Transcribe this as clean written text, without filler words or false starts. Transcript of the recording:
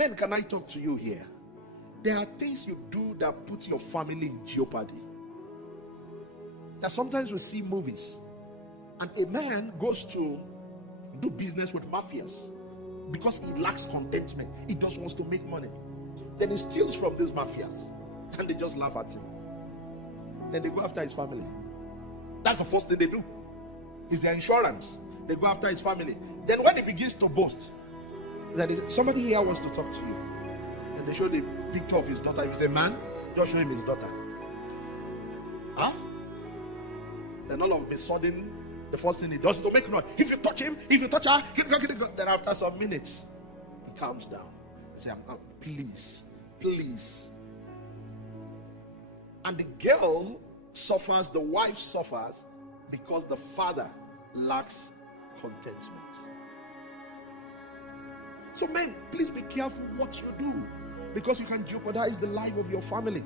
Men, can I talk to you here? There are things you do that put your family in jeopardy. That sometimes we see movies, and a man goes to do business with mafias because he lacks contentment. He just wants to make money. Then he steals from these mafias, and they just laugh at him. Then they go after his family. That's the first thing they do. Is their insurance. They go after his family. Then when he begins to boast, that is, somebody here wants to talk to you, and they show the picture of his daughter. If you say, man, just show him his daughter. Huh? Then all of a sudden, the first thing he does is to make noise. If you touch him, if you touch her, then after some minutes, he calms down. He says, please, please. And the girl suffers, the wife suffers, because the father lacks contentment. So men, please be careful what you do, because you can jeopardize the life of your family.